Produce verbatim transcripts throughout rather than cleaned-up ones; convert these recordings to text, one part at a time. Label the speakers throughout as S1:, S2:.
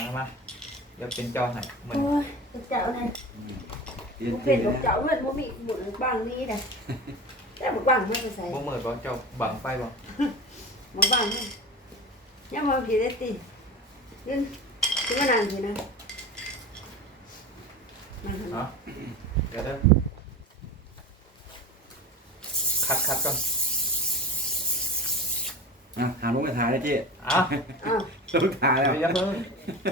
S1: มามาเดี๋ยวเป็นเจ้าให้เหมือน
S2: โอ้ยเจ้าเนี่ย
S3: เรียน
S2: มัน
S3: เก่
S2: เป็น
S3: ง
S2: ของ
S3: นะ
S2: เจ้าเมื่อมันมีหมุนบ้างนี่นะแต่บางบ้างไม่ใส่
S1: บ่เหมือนบ่เจ้าบังไฟบ่
S2: บางบ้างนี่ยังมาผีได้ตียืนถึงมานานทีนะนั่น
S1: เนาะเดี๋ยวเด้อคัดคัดก่อน
S3: อ่ะหาลูกกระถาได้เจ๊
S1: อ้าว
S2: อ้าว
S3: ลูกกระถาแล้ว
S1: เดี๋ยวอย่าเพิ่ง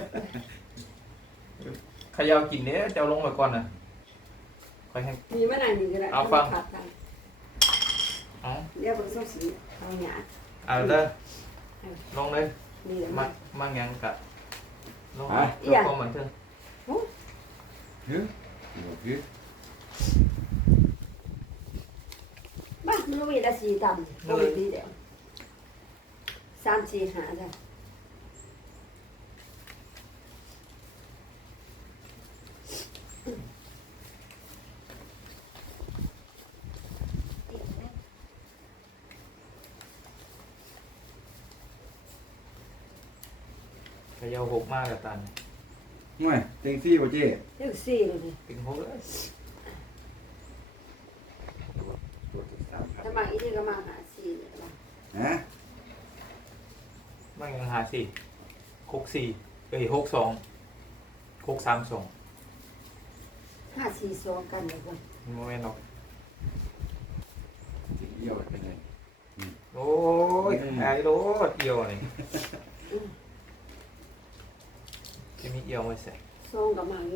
S1: เขยาวกินเด้อเจ้าลงไปก่อนน่ะค่อยให้
S2: มีมานานนี่ก็ได้
S1: เอาฟัง
S2: ขาดกัน
S1: เอ๋อ
S2: เดี๋ยวเป็นส้มสีเอาหยา
S1: เอาเด้อลงเลย
S2: นี่แหละ
S1: มั
S2: มาก
S1: มักหยังกะลงเลยเพื่อความบันเทิง
S3: ฮึฮึ
S2: บ้ามันมีแต่สีดำก็ไม่ดีเดียวสามสี่หาจ้ะ
S1: เขยาวหกมากกับตัน
S3: ห่วยเต็งซี่ป่ะเจ๊
S2: เลือกสี่เลยดิ
S1: ติงหกเลย
S2: ถ้ามาอีนี่ก็มาหาสี่เลยว่ะ
S3: ฮะ
S1: มักหยังหาสี่หกสี่เอ้ยหกสองหกสามสอง
S2: ห้าสี่สองกันเลยว่ะ
S1: โมเมนต์หรอก
S3: ติเยี่ยวเป็นไง
S1: โอ้ยไอ้โรดเอียวนี่
S2: อืม
S1: จะมีเอียวมาใส่
S2: สองกับมาอยู่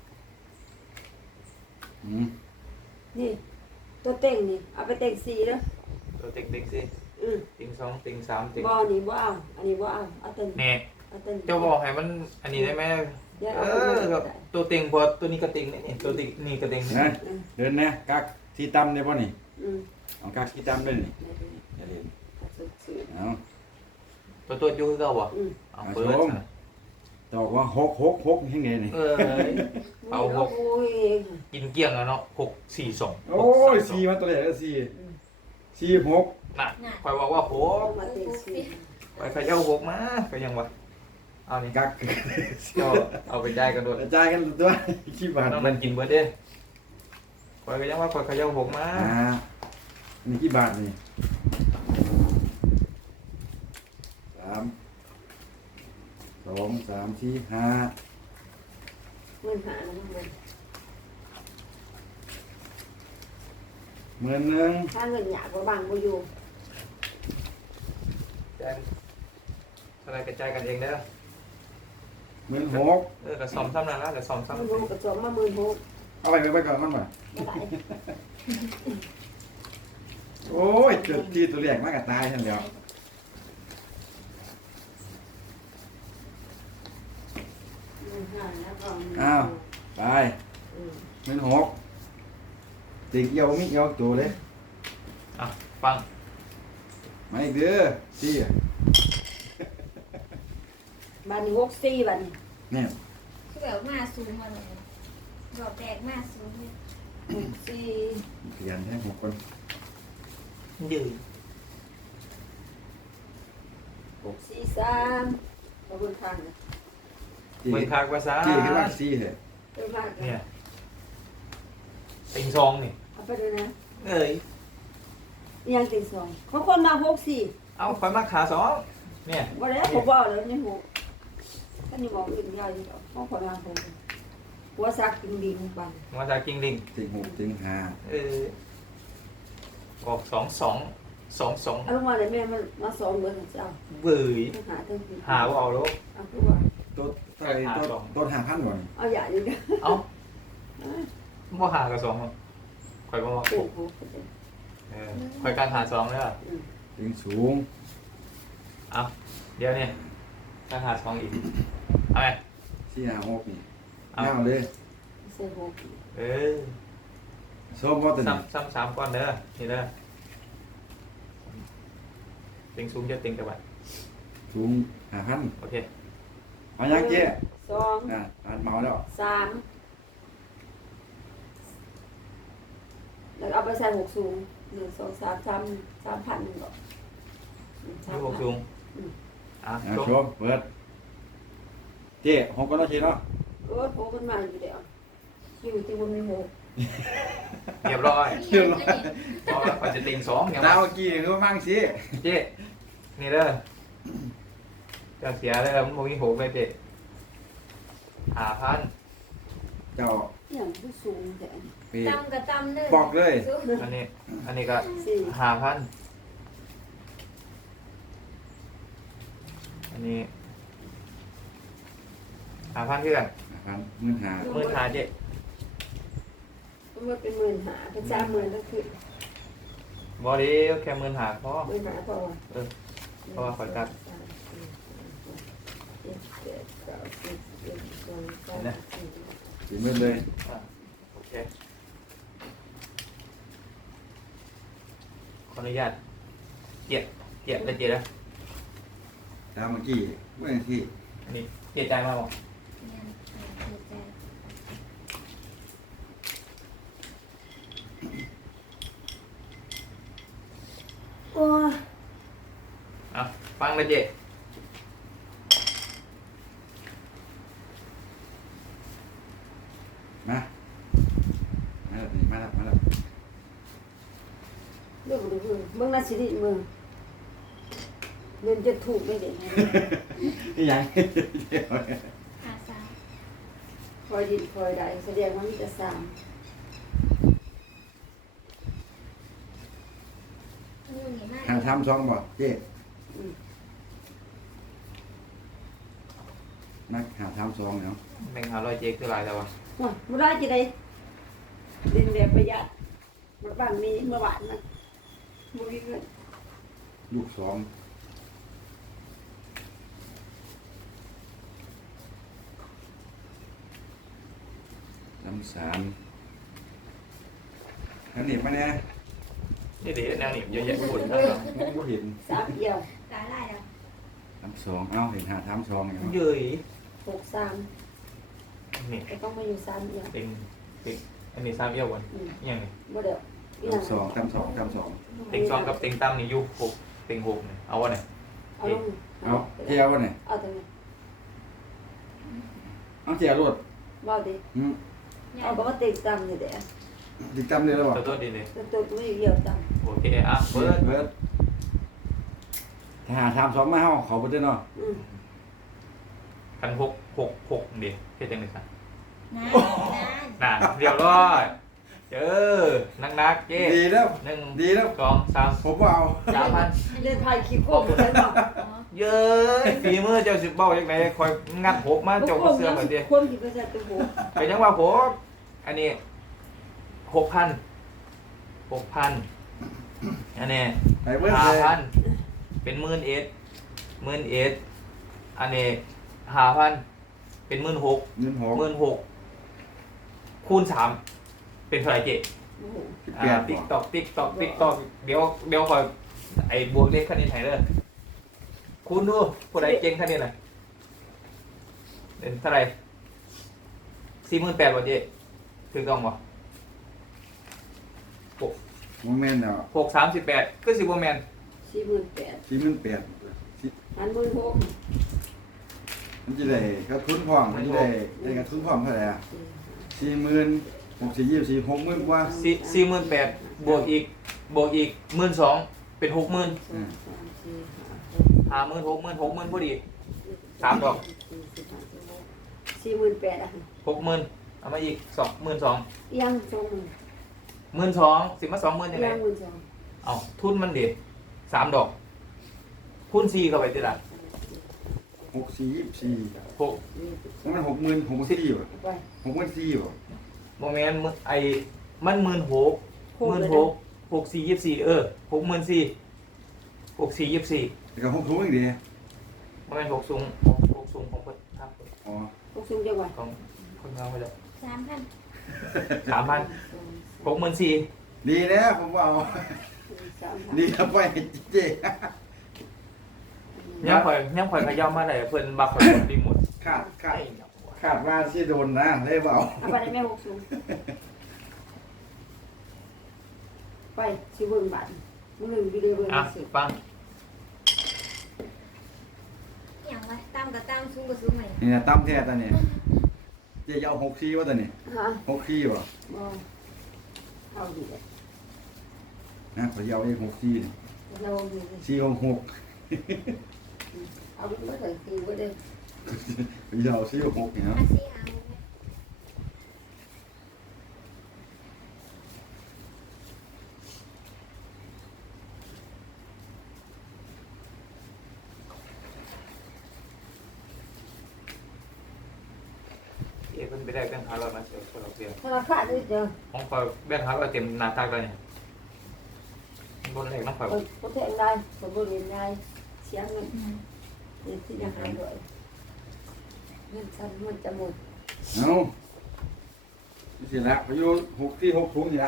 S3: อืม
S2: นี่ตัวเต็งนี่เอาไปเต็งสี่เด้อ
S1: ตัวติงติงสิ
S2: อืม
S1: ติงสองติงสามติง
S2: บ่อนี่บ่เอาอันนี้บ่เอาเอาเต็ง
S1: แน่
S2: เอาเต็ง
S1: เจ้าบอกให้มันอันนี้ได้ไหม
S2: เดี๋ยว
S1: เอ
S2: เอาไป
S1: อ
S2: เลย
S1: ครับ
S2: ได้
S1: ตัวติงพอตัวนี้ก็ติงนี่นี่ตัวติงนี่ก็ติง
S3: นะเดินนะกักที่ตั้มได้ป่ะนี่
S2: อืม
S3: เอากักที่ตั้มได้นี่
S2: ได้เลย
S3: อย่าเล่น
S2: เอาสุดสี่
S3: เอา
S1: ตัวตัวยูคือเก่าบ่
S2: อืม
S1: เอาเปิดซะ
S3: ตอกว่าหกหกหกยังไงนี่
S1: เออ เอาหก
S2: โอ้ย
S1: กินเกลี้ยงแล้วเนาะหกสี่สอง
S3: โอ้ยสี่มาตัวแรกแล้วสี่สี่หก
S1: น่ะคอยบอกว่าโห
S2: เอามาเต็งสี่
S1: ไปขย่าหกมาก็ยังวะเอานี่
S3: กัก
S1: ก็เอาไปจ่ายกันด้วย
S3: กระจายกันตัวขี้บาท
S1: น้องมันกินเบิร์ดเด้คอยก็ยังว่าคอยขย่าหกมา
S3: อ่าอันนี้กี่บาทนี่สามสองสามสี่ห้า
S2: เงินหาแล้วมันเงิน
S3: หมื่นหนึ่ง
S2: ถ้าเงินหยาบ่บางบ่อยู่
S1: จ่ายอะไรกระจายกันเองเด้อ
S3: หมื่นหก
S1: เออกระสอมซ้ำนั่นละกระสอม
S2: มัน
S1: ซ้ำ
S2: บ่กระจกมาหมื่นหก
S3: เอาไปไปก่อนมันมา
S2: บ่ได้
S3: โอ้ยจุดที่ตัวแรกมากกับตายทันเดียว
S2: เงินหาแล้วก็
S3: อ้าวไป
S2: อืม
S3: หมื่นหกติดเยี่ยวมิเยี่ยวตัวเลย
S1: อ่ะฟัง
S3: มาอีกเด้อสี่
S2: บาทนี้หกสี่บาทนี้
S3: เนี่ย
S4: คือแบบมาสูงมาเลยดอกแดกมาสูงเลย
S2: หกสี่
S3: ขยันแท้หกคน
S1: ยืด
S2: หกสี่สามขอบคุณทางนะ
S3: จี
S1: มือคากภาษา
S3: จีขึ้นมาสี่เหรอ
S2: เพิ่มมาก
S1: เนี่ยติงซองนี่
S2: เอาไปเลยนะ
S1: เอ้ย
S2: ยังติดสองเขาคนมาหกสี่
S1: เอาคอยมาขาสองเนี่ย
S2: ว่าแล้วผมบอกแล้วนี่หกท่านนี่บอกอื่นยาวอยู่เขาคนมาหกหัวซักดิงดิงปัน
S1: มาจากกิงลิง
S3: ติดหกติดห้า
S1: เออออกสองสองสองสอง
S2: เอาลงมาเลยแม่มันมาสองเบอร์ของเจ้า
S1: เบื่อ
S2: หาเติม
S1: หาว่าเอาแล้ว
S2: เอาคือว่า
S3: ต้นเท่าไหร่ต้นต้นห้าพันก่อน
S2: เอาอย่าอยู่เด้อ
S1: เอาบ่หากับสองคอยบ่มา
S2: โอ้โห
S1: เออคอยการหาสองเลยอ่ะ
S3: ติดสูง
S1: เอาเดี๋ยวเนี่ยการหาสองอีกเอาไง
S3: สี่ห้าหกนี่
S1: เอา
S3: เงาเลย
S2: ใส่หก
S1: เออ
S3: ส้มว่าตัวนี้
S1: ซ้ำซ้ำสามก้อนเด้อนี่เด้อติงสูงจะติงกระบะ
S3: สูงห้าพัน
S1: โอเค
S3: เอายังเจ๊
S2: สอง
S3: อ่ะอ่านเมาแล้ว
S2: สามแล้วเอาไปใส่หกสูงหนึ่งสองสามสามสามพันหนึ่งก่อนสา
S1: นี่
S2: ม
S1: หก
S2: พัน
S1: สูงอ่ะ
S3: อ่ะ
S1: จบ
S3: ชมเปิดเจ๊หกก็ต้องเจ๊เนาะ
S2: เออโหมันมาอยู่เดียวอยู่ที่บนไม่โห
S1: เรียบร้อย
S4: เรื่องนี้
S1: เพราะว่าเขาจะติงสองอย่าง
S3: ดาว
S1: ว่า
S3: เมื่อกี้นี่ก็มั่งสิ
S1: เจ๊นี่เด้อจะเสียเลยแล้วมันบ่มีหกเลยเจ๊ห้าพัน
S3: เจ้า
S2: อย่างผู้สูงแต่
S3: ไป
S4: ตำกับตำเนื้อ
S3: บอกเลย
S1: อันนี้ อันนี้ก็
S2: สี่
S1: ห้าพันอันนี้ห้าพันเพื่อน
S3: นะครับเงินหา
S1: หมื่นห้าเจ๊
S2: มันเป็นหมื่นหาเป็นสามหมื่นก็คือบ
S1: อดี้แค่หมื่นห้าพอ
S2: หมื่นหาพอ
S1: เออ เพราะว่าขอจัด
S2: เจ็ดแปดเก้าสิบเอ็ดสองสามสี่
S3: สี่หมื่นเลย
S1: อ่ะโอเคขออนุญาตเกียรติเกียรติเลยเจ๊นะ
S3: ดาวเมื่อกี้เมื่อที่
S1: อันนี้เจ๊ใจมากบอก
S4: เนี่ยเออเจ็ด
S2: โอ้ย
S1: อ่ะฟังเลยเจ๊
S3: มามาแล้วนี่มาแล้วมาแล้ว
S2: เรื่องดูมึงมึงน่าสิริมึงเงินจะถูกไม่เด็ด
S3: นี่ยัง
S4: หาสาม
S2: คอยดินคอยใดแสดงว่ามีแต่สาม
S4: มือนี่มาก
S3: ทางทำสองบ่เจ๊
S2: อืม
S3: นักหาทำสองเนาะ
S1: แบ่งหาร้อยเจ๊คือหลายแต่ว่า
S2: ว้าเมื่อไรจะได้เดินแบบประหยัดเมื่อบ้านนี้เมื่อวานมันบ่มีเงิน
S3: ลูกสองลำสามอันนี้มาเนี่ย
S1: นี่ดีแนวนี้เยอะแยะไปหมดนะ
S3: มองบ่เห็น
S2: สามเดียว
S4: ตาไล่แล้ว
S3: ลำสองเอ้าเห็นหาทำสองอย่างเนาะ
S1: เย้ย
S2: หกสาม
S1: นี่
S2: ก็ต้องมาอยู่สามเดียว
S1: ติงติงอันนี้สามเอี้ยวก่อน
S2: อืม
S1: อยังไง
S2: บ่เดียวอีห
S3: ลำ
S2: ยัง
S3: สองทำสองทำสอง
S1: ติงสองกับติงตั้มนี่อยุหกติงหกนี่เอาวะเนี่ย
S2: เอาลง
S3: เอาเที่ยววะเนี่ย
S2: เอาตรงนี้
S3: เอาเที่ยวรวด
S2: บ่ดิ
S3: อืม
S4: เนี่ย
S2: เอาบอกว่าเต็มตำนี่แหละ
S3: ติดตามเลยแล้วบ่
S1: ตัวตัวดีเลย
S2: ตัวตัวไม่เดียวต
S1: โอเคอ่ะ
S3: เบิ
S1: เบิ
S3: ร์
S1: ร์
S3: ด
S1: ด
S3: เบิร์ดถ้าหาทำสองมาเฮาเขาบ่ได้เนาะ
S2: ำอืม
S1: คันหกหกหกเดียวเฮ็ดจังได๋ซะ
S4: นานนาน
S1: น่ะเรียบร้อยเจอนักนักๆเจ๊
S3: ดีแล้ว
S1: หนึ่ง
S3: ดีแล้ว
S1: สองสาม
S3: ผมว่าเอา
S1: สามพัน
S2: เดินพายขี้โค้งเลยเนาะ
S4: อ๋อ
S1: เย้ยฝีมือเจ้าสิบเบ้าจังไดคอยงัดหกมาเจ้าก็เสื้อมาดิ
S2: คนที่ไปใส่ตัวหัว
S1: เป็นยังว่าผมอันนี้หกพันหกพันอันนี้
S3: ไอ้เบิร์ด
S1: ห้า
S3: เลย
S1: พันเป็นหมื่นเอ็ดหมื่นเอ็ดอันนี้ห้าพันเป็นหมื่นหก
S3: เงินหก
S1: หมื่นหกคูณสามเป็นเท่าไหร่เจ๊
S2: โอ้โห
S3: สิบแป
S1: อ่า
S3: ด
S1: ติ๊ก
S3: บ่
S1: ตอกติ๊กตอกติ๊กตอกเดี๋ยวเดี๋ยวคอยไอ้บวกเลขคณิตไทยเด้อคูณดูผู้ใดเก่งคณิตน่ะเป็นเท่าไหร่สี่หมื่นแปดบ่เจ๊ถือกล้องบ่
S3: โมเมนต์เนาะ
S1: หกสามสิบแปดก็สิบโมแมน
S2: สี่หมื่นแปด
S3: สี่หมื่นแปด
S2: หันหมื่นหก
S3: มันจะได้กระทุนพร้อมมันจะได้ได้กระทุนพร้อมเท่าไหร่อ่ะสี่หมื่นหกสี่ยี่สี่หกหมื่นกว่า
S1: สี่สี่หมื่นแปดบวกอีกบวกอีกหมื่นสองเป็นหกหมื่น
S2: สองสามสี่ห้าหก
S1: ห้าหมื่นหกหมื่นหกหมื่นพอดี สามดอก
S2: สี่หมื่นแปดอ่ะ
S1: หกหมื่นเอามาอีกสองหมื่นสอง
S2: ยังทรง
S1: หมื่นสองสิมาสองหมื่นยังไง
S2: ยังหมื่นสอง
S1: เอาทุนมันเด็ดสามดอกคูณสี่เข้าไปติละ
S3: หกสี่ยี่สี่
S1: หก
S3: มันหกหมื่นหกหมื่นสี่บ่
S2: ไป
S3: หกหมื่นสี่บ่
S1: โมเมนต์ไอ้มันหมื่นหกหมื่นหกหกสี่ยี่สี่เออหกหมื่นสี่หกสี่ยี่สี่
S3: แต่ก็หกถุงอีกดี
S1: โมเมนต์หกสูงหกหกสูงของคนครับ
S3: อ๋อ
S2: หกสูงจังหวัด
S1: ของคนเงาไปเลย
S4: สามพัน
S1: สามพันหกหมื่นสี่
S3: ดีแล้วผมว่าเอา
S2: สามพัน
S3: ดีแล้วไปเจ๊
S1: ย่ำข่อยย่ำข่อยขย่ำมาเลยเพิ่นบักข่อยหมดดีหมด
S3: ขาดขา
S1: ไอ้
S3: ด
S1: เนาะ
S3: ขาดว่าสิโดนนะได้เปล่า
S2: เอาไปได้แม่หกสูงไปสิเบิ่งบาทมึงหนึ่งวิดีโอเบิ่ง
S1: อ่ะ
S2: สิ
S1: ฟัง
S4: อย่างไรตั้มกับตั้งสูงกับสูงใหม่
S3: นี่นะตั้มแท้ตอนนี้เจ๊จะเอาหกซี่วะตอนนี้
S2: ฮะ
S3: หกซี่บ่
S2: บ่เอาดีเลย
S3: นะขอจะเอาไอ้หกซี่นี่
S2: เราดีเลย
S3: ซี่หกหก
S2: เอาไปไม่ใส่คือก็ได้
S3: ขอจะเอาซี่หกหกนี่เนาะ
S4: อาซีหาหก
S1: เอ๊ะมันไปได้แบงค์พันร้อยมาเสียคนเราเสีย
S2: ธนาคารนี่เจอ
S1: ของคอยแบงค์พันร้อยเต็มหนาตากเลยเนี่ยบนแรกน้องคอย
S2: เปิดโปรเทนได้เปิดบริเวณได้เสียเงินเงินที่ยังหายด้วยเงินสั้นมันจะหมด
S3: เอาสิละขออยู่หกซี่หกถุงนี่ละ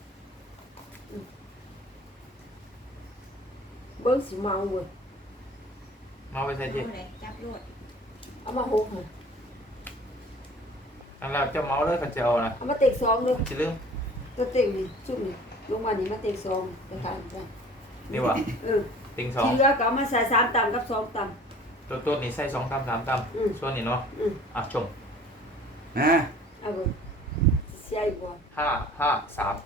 S2: เบิ้งสีเมาเว้ย
S1: มาไปใส่ที่
S4: เอาไหนจับรวด
S2: เอามาหกเลย
S1: อันเราจะเมาเลยกันจะเอานะ
S2: เอามาเตะซองเลย
S1: จะลืม
S2: ตัวเตะนี่จุ่มนี่ลงมานี่มาเตะซองไปทานจ้ะ
S1: นี่วะ
S2: เออ
S1: ติงสอง
S2: ที่เหลือก็เอามาใส่สามตำกับสองต
S1: ตัวตัวนี้ใส่สองตำสามต
S2: อืม
S1: ำส่วนนี้เนาะ
S2: ำอืม
S1: อ่ะชม
S3: นะ
S2: เอาเว้ยเสียอีกบ่
S1: ห้าห้าสาม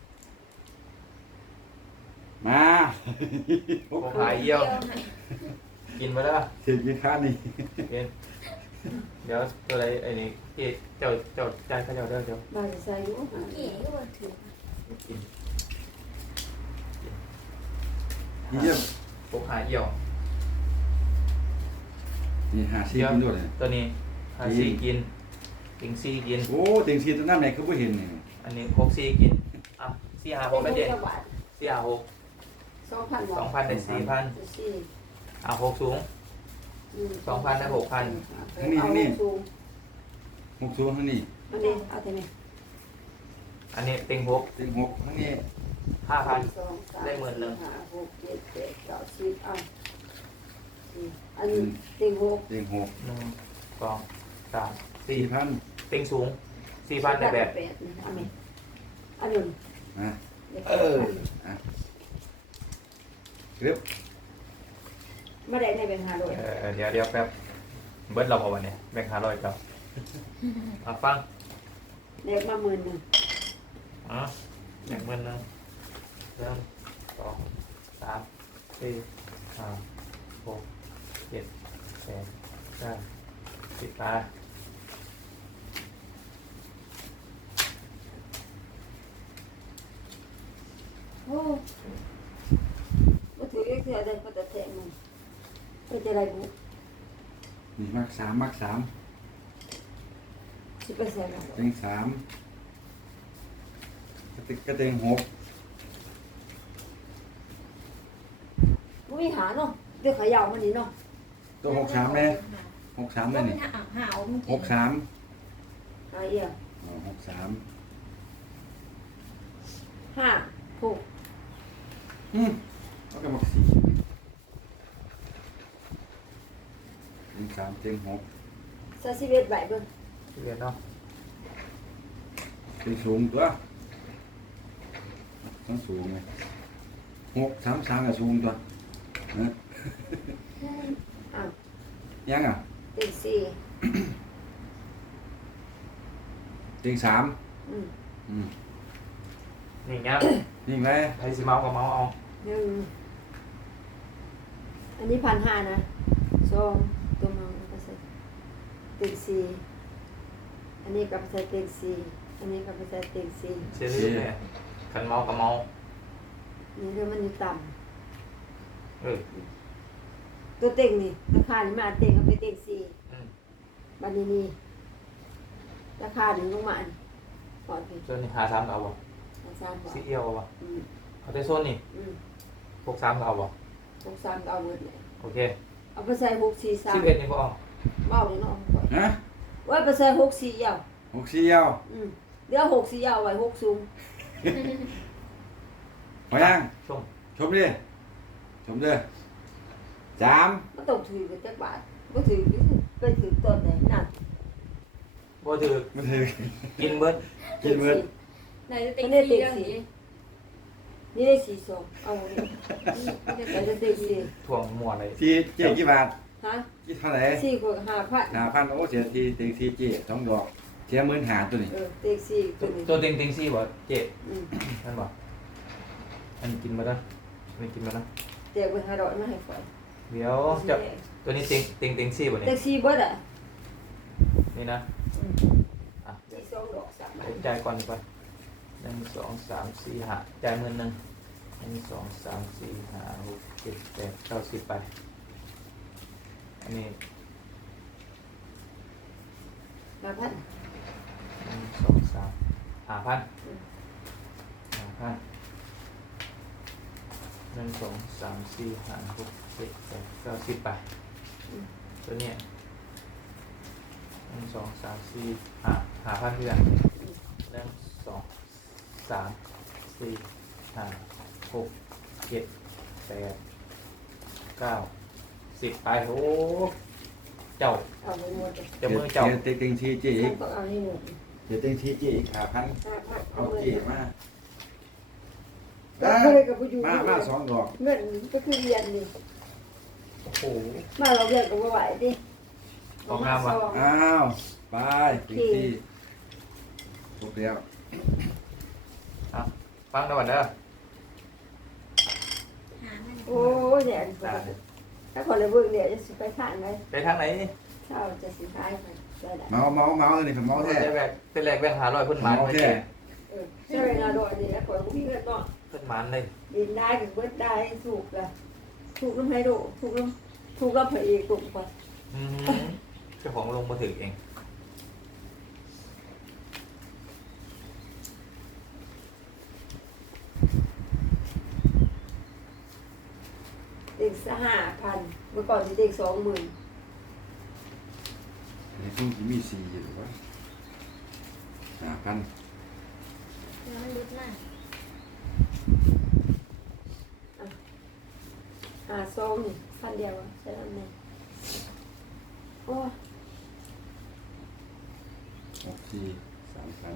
S3: มา
S1: โอ้หายเยี่ยว
S4: ให้
S1: กินไปแล้ว
S3: เสียกินข้าวนี่
S1: เย็นเดี๋ยวตัวอะไรไอ้นี่ที่เจ้าเจ้าใจายเขาเจ้าเด้อเดี๋ยว
S2: มาใส่อยู่หา
S4: เก๋ก็บ่ถือ
S1: กิน
S3: เยี่ยม
S1: พวกหายเยี่ยว
S3: นี่หาซี่กินด้วยเลย
S1: ตัวนี้หาซีกินติงซีกิน
S3: โอ้เต็งซี่ตัวนั้นไหนคือบ่เห็นนี่
S1: อันนี้หกซีกินอ่ะซีหาหก
S2: เป็
S1: ได้
S2: น
S1: เด็
S2: จังหวัด
S1: ซีหาหก
S2: สองพัน
S1: สองพันได้สี่พัน
S2: สี่
S1: อ่ะหกสูง สองพันได้หกพัน
S2: เอาหกสูง
S3: หกถุงทั้งนี้
S2: อันนี้เอาแต่นี้
S1: อันนี้ติงหก
S3: เต็งหกทั้งนี้
S1: ห้าพัน
S2: สองสาม
S1: ได้หมื่นหนึ่ง
S2: ห้าหกเจ็ดแปดเก้าสิบเอาอืมอันนี้เต็งหก
S3: เต็งหก
S1: หนึ่งสองสามสี่
S3: สี่พัน
S1: ติงสูงสี่พันได้แบบ
S2: แปดนี่อันนี้อันนี้
S3: นะ
S2: เออ
S3: อ่ะเรียบ
S2: ไม่ได้ในเป็นหาโดย
S1: เออเดี๋ยวเดี๋ยวแป๊บเบิร์ดเราพอวันนี้แบ่งหาร้อยครับอ่ะฟัง
S2: เด็กมาหมื่นหนึ่ง
S1: อ่ะแบ่งเงินหนึ่งหนึ่งสองสามสี่ห้าหกเจ็ดแปดเก้าสิบแปด
S2: โอ้มาถือเอ็กซ์เอะไรก็จะแทงมันก็จะไรบุ
S3: นี่มักสามมักสาม
S2: สิบเปอร์เซ็นต์
S3: เต็งสามกระติกกระเต็งหก
S2: มันมีหาเนาะเดี๋ยวขยาวมันนี่เนาะ
S3: ตัวหกสามเลยหกสามเลยนี่
S4: หาหาเอาเมื่อ
S3: ห
S4: กี้
S3: กสาม
S2: หาเอีย
S3: อ๋อหกสาม
S2: ห้าหก
S3: อืมแล้วก็มักสี่เต็งสามเต็งหก
S2: ซาซิเวตใบเบิ้ง
S1: เรียนเนาะ
S3: เต็งสูงตัวต้องสูงไงหกสามสามก็สูงตัวนะ
S2: อ่ะ
S3: ยังอ่ะ
S2: เต็งสี่
S3: เต็งสาม
S2: อืม
S3: อืม
S1: นี่เงี้ย
S3: นี่ไง
S1: ให้สิเมากับเมาเอา
S2: หนึ่งอันนี้พันห้านะสองตัวมังก็ใส่เต็งสี่อันนี้กับใส่เต็งสี่อันนี้กับใส่เต็งสี่
S1: เสียลืมเนี่ยขันเมากับเมา
S2: นี่เรื่องมันอยู่ต่
S1: เออ
S2: ำตัวเต็งนี่ราคานี่มาเต็งเอาไปเต็งสี่
S1: อืม
S2: บันนี้นี่ราคาถึงลงมาอันปอดไป
S1: ส่วนนี้หาสามเอาบ่
S2: อาจารย์บอก
S1: ซีเอียวเอาบ่
S2: อืม
S1: เอาแต่ส่วนนี้
S2: อืม
S1: หกสามเอาบ่
S2: หกสามก็เอาหมดเลย
S1: โอเค
S2: เอาไปใส่หกสี่สาม
S1: สิบเอ็ดนี่บ่เอา
S2: เมาเลยเนาะก่อน
S3: ฮะ
S2: ว่าไปใส่หกสี่ยาว
S3: หกสี่ยาว
S2: อืมเดี๋ยวหกสี่ยาวไว้หกสูง
S3: พอยัง
S1: ชม
S3: ชมดิชมดิจาม
S2: มันต้องถือกันจักบาทบ่ถือไปถือต้นไหนนั่น
S1: บ่ถือ
S3: มันถือ
S1: กินเบิด
S3: กินเบิด
S4: ไหนจะติ๊กสีเรื่องนี้
S2: นี่ได้สี่สองเอาเลยแต่จะเต็งสี่
S1: ถ่วงหมวดเลย
S3: ที่เจ๊กี่บาท
S2: ฮะ
S3: ที่เท่าไหร่
S2: สี่คนห้าพัน
S3: ห้าพันโอ้เสียทีเต็งทีเจ๊สองดอกเสียหมื่นหาตัวนี้
S2: เออเต็งสี่ตั
S1: ตัว ว
S2: นี้
S1: ตัวเต็งเต็งซี่บ่เจ๊
S2: อืม
S1: นั่นบ่อันกินมาแล้วไม่กินมาแล้ว
S2: เจ๊ไปหาดอกมาให้ฝอย
S1: เดี๋ยวจะตัวนี้เต็งเต็งเต็งซี่บ่เนี่
S2: เต็
S1: ย
S2: งสี่เบิดอ่ะ
S1: นี่นะ
S2: อืม
S1: อ่ะเดี๋ยว
S2: สี่สองดอกสามใบ
S1: จ่ายก่อนไปหนึ่งสองสามสี่ห้าจ่ายหมื่นหนึ่งหนึ่งสองสามสี่ห้าหกเจ็ดแปดเก้าสิบไปอันนี้
S2: ห้าพัน
S1: หนึ่งสองสามห้าพันห้าพันหนึ่งสองสามสี่ห้าหกเจ็ดแปดเก้าสิบไปตัวเนี้ยหนึ่งสองสามสี่ห้าห้าพันเพื่อนหนึ่งสองสามสี่ห้าหกเจ็ดแปดเก้าสิบไปโอ้เจ้า
S2: เอาไปหมดเลย
S1: เจ้ามือเจ้า
S3: เสียเต็งทีเจ๊อีก
S2: ต้องเอาให้หมด
S3: เสียเต็งทีเจ๊อีกห้าพัน
S2: ห้าพันเอา
S3: เอา
S2: เงิน
S3: เจ๊มา
S2: แล้วเพื่อนกับผู้อยู่
S3: มามาสองดอก
S2: เงินก็คือเรียนนี่
S1: โอ้โห
S2: มาเราเรียนกับว่าไหวดิ
S1: ออกงามว่ะ
S2: สอง
S3: อ้าวไปเต็งทีจบแล้ว
S1: อ่ะฟังหน่อยเด้อ
S4: หามัน
S2: โอ้ยเนี่ยถ้าคนเลยเบิ่งเนี่ยจะสิไปทางไหน
S1: ไปทางไหน
S2: เช้าจะสิท้ายไปได้ได้
S3: เมาเมาเมาเลยนี่ผมเมาแท้
S1: เป็นแรกเป็นแรกแบงค์หาร้อยเพิ่นหมัน
S3: เมา
S1: เลย
S3: แท้
S2: เออใช่นาโดยนี่แล้วคนบ่มีเงินเนาะ
S1: เพิ่นหมันเลย
S2: ดินได้กับเบิดได้ถูกละถูกน้ำไฮโดถูกน้ำถูกน้ำพระเอกกลุ่มก่อน
S1: อืมเจ้าของลงมาถึงเอง
S2: เด็กสหพันเมื่อก่อนสิเด็กสองหมื่น
S3: ในทุ่งที่มีสี่หรือว่าห้าพัน
S4: แล้วมันลุดมาก
S2: หาซองนี่พันเดียวอะใช่ไหมเนี่ยโอ้
S3: หกสี่สามพัน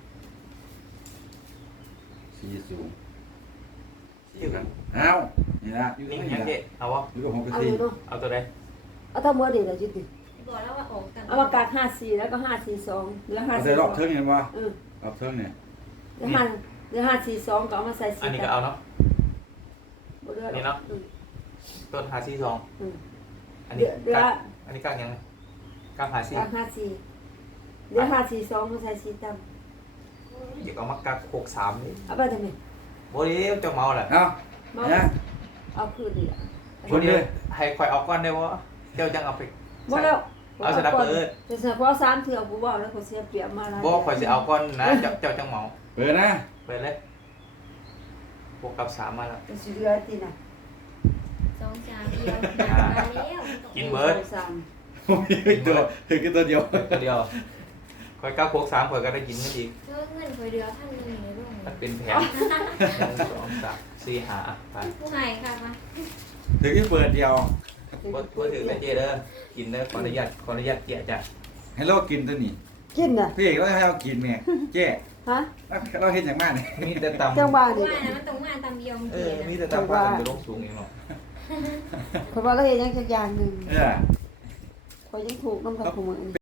S3: สี่สูงสี่พันอ้าวนี่ละอยู่
S1: นี่
S3: นี่
S1: ยัง
S3: ละ
S1: เจ๊เอาวะ
S3: อยู่กับหกกับ
S2: เอาอ
S3: สี่
S2: ยู่เนาะ
S1: เอาตัวใด
S2: เอาทั้งหมดนี่เราจุดดิ
S4: บอกแล้วว่าออกกัน
S2: เอามากากห้าสี่แล้วก็ห้าสี่สองเหลือห้า
S3: เอา
S2: สี่
S3: ใส่
S2: ส
S3: ร
S2: อ
S3: อง บเทิงเห็นป่ะ
S2: เออ
S3: รอบเทิงเนี่ย
S2: เหลือห้าเหลือห้าสี่สองก็เอามาใส่
S1: อั
S2: สี่
S1: นนี้ก็เอาเนาะ
S2: บ่เหลือหรอก
S1: นี่เนาะ
S2: อืม
S1: ต้นหาซี่ซอง
S2: อืม
S1: อันนี้
S2: เดี๋ยว
S1: กักอันนี้กักยังไงกักหาซี่
S2: กากห้าสี่เหลือห้าสี่สองมาใส่สี่ตั้ม
S1: อยากเอามากักหกสามนี่
S2: เอาไปทำไม
S1: โบเดียวเจ้าเมาแหละ
S3: เอา
S2: เมา
S3: เนี่ย
S2: เอาคืนดิล่ะ
S1: โบเดียวให้คอยเอาก้อนได้วะเจ้าจังเอาไป
S2: หมดแล้ว
S1: เอาสนับเปิด
S2: แต่เฉพาะสามเถื่อกูบอกแล้วกูเสียเปรียบมาแล้ว
S1: บ่คอยจะเอาก้อนนะเจ้าเจ้าจังเมา
S3: เปิดนะ
S1: ไปเลยบวกกับสามมาแล้ว
S2: จะสิเหลือที่น่ะ
S4: สองสามเดียวหามาแล้ว
S1: กินเบิร์ด
S2: สองสาม
S3: ถึงตัวถึงแค่ตัวเดียว
S1: ตัวเดียวคอยกักหกสามคอยก็ได้กินมันอีก
S4: เพิ่มเงินคอยเดือพันหนึ่งในเรื่อง
S1: มัน
S4: นี้
S1: เป็นแผนหนึ่งสองสามสี่หาไป
S4: ผู้ใหม่ค่ะมา
S3: ถึงที่เปิดเดียว
S1: บ่บ่ถือแต่เจเด้อกินเด้อขออนุญาตขออนุญาตเจียจ้ะ
S3: ให้เรากินตัวนี้
S2: กินน่ะ
S3: พี่เอกเราให้เรากินเนี่ยเจ๊
S2: ฮะ
S3: เราเห็นอย่างมากเนี่ย
S1: มีแต่ตำ
S2: จังหวะ
S4: เพราะ
S2: นี่
S4: ว่านะมันตรงมาตามเดียวมัน
S1: เอ
S4: เกี
S1: อย
S4: นะ
S1: มีแต่ตำปลากันจะลงสูงเองเนาะ
S2: คนว่าเราเห็นยังจักอย่างหนึ่ง
S3: เออ
S2: คอยยังถูกน้ำกับผู้มือนี่